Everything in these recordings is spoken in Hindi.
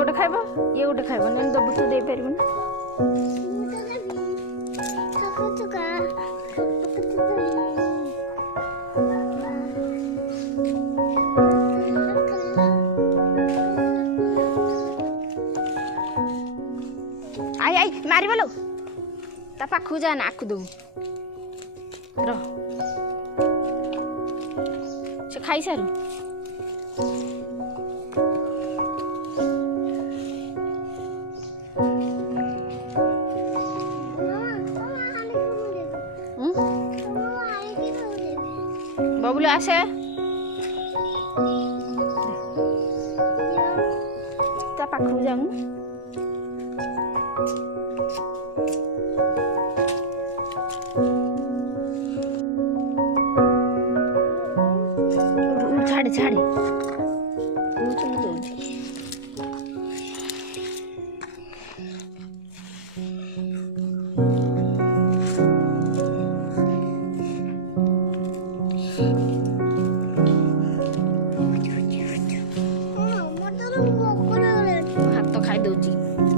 गोटे खाइब ये गोटे खाइब ना दबु तू दे पारिबु ना आई आई मारी बोलो ता पाखु जा ना आखु दो रो से खाई सारू बबुल आसे ता पाखु जाऊँ छाड़े छाड़े हाथ तो खाई दौची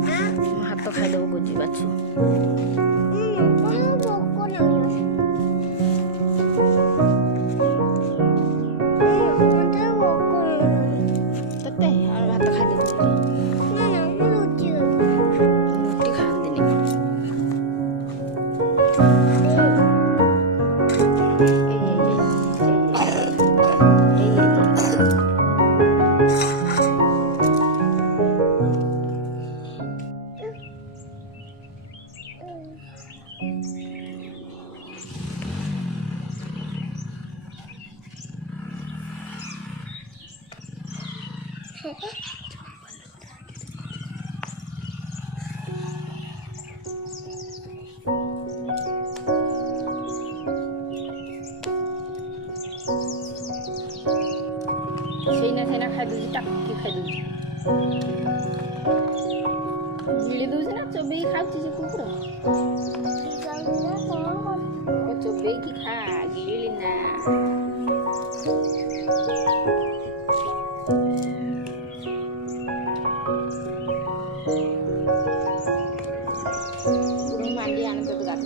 हाथ तो खाई दब गोजी बाछु सेना खाई दूसरी टाकी खाई दूसरी गिली दूसरी ना चोबे खाऊची से कुकुर चोबे की खा गिली ना burung mandi anak itu gak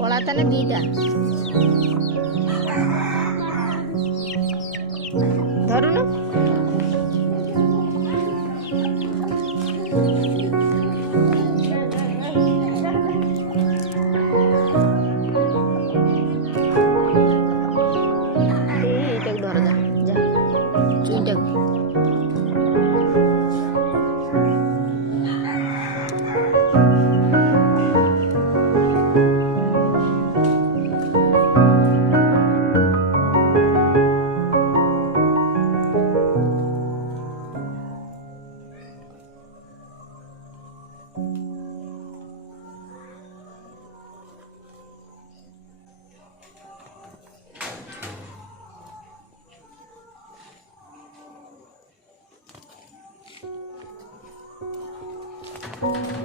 Olatannya beda. Baru no? Itu udah ada. Sudah. Thank you.